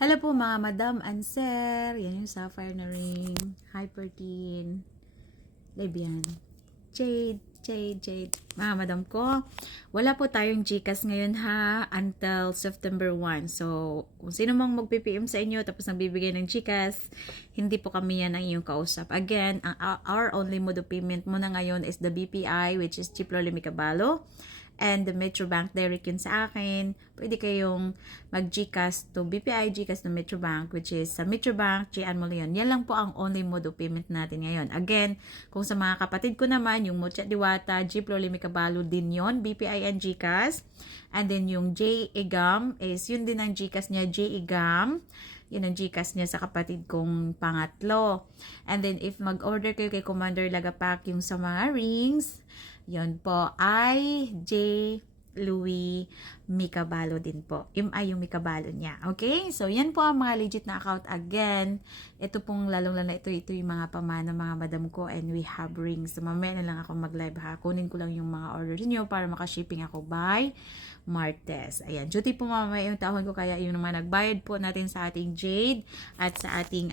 Hello po mga madam and sir. Yan yung sapphire na ring. Hyperteen. Lebian. Jade. Mga madam ko, wala po tayong GCash ngayon ha until September 1. So, kung sino mang mag-PPM sa inyo tapos nagbibigay ng GCash, hindi po kami yan ang iyong kausap. Again, our only mode of payment muna ngayon is the BPI, which is Chip Loli Micabalo, and the Metrobank direct yun sa akin. Pwede kayong mag-GCash to BPI, GCash to Metrobank, which is sa Metrobank, Gian mo yun. Yan lang po ang only mode of payment natin ngayon. Again, kung sa mga kapatid ko naman, yung Mucha Diwata, Jeep Loli Micabalo din yon, BPI and GCash. And then yung J. Egam is yun din ang GCash niya, J. Egam. Yun ang GCash niya sa kapatid kong pangatlo. And then if mag-order kayo kay Commander Lagapak yung sa mga rings, yun po ay J. Louis Micabalo din po. Yung Micabalo niya. Okay? So, yan po ang mga legit na account. Again, ito pong lalong-lalo ito yung mga pamana, mga madam ko, and we have rings. So, mamaya na lang ako mag-live ha. Kunin ko lang yung mga orders niyo para makashipping ako by Martes. Ayan. Duty po mamaya yung tahon ko. Kaya yung naman nagbayad po natin sa ating Jade at sa ating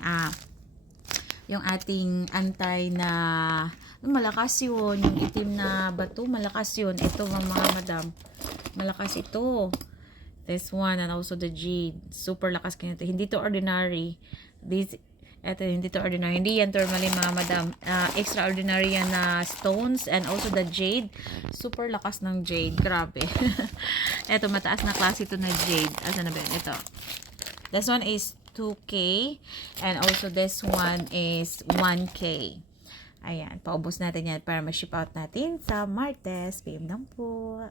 yung ating antay na malakas yun, yung itim na bato, malakas yun. Ito mga madam, malakas ito. This one and also the jade, super lakas kanito. Hindi to ordinary. Hindi to ordinary. Hindi yan tourmaline mga madam. Extraordinary yan na stones and also the jade. Super lakas ng jade. Grabe. Ito, mataas na klase ito na jade. Asa na ba yun? Ito. This one is 2K and also this one is 1K. Ayan, paubos natin yan para ma-ship out natin sa Martes. PM lang po.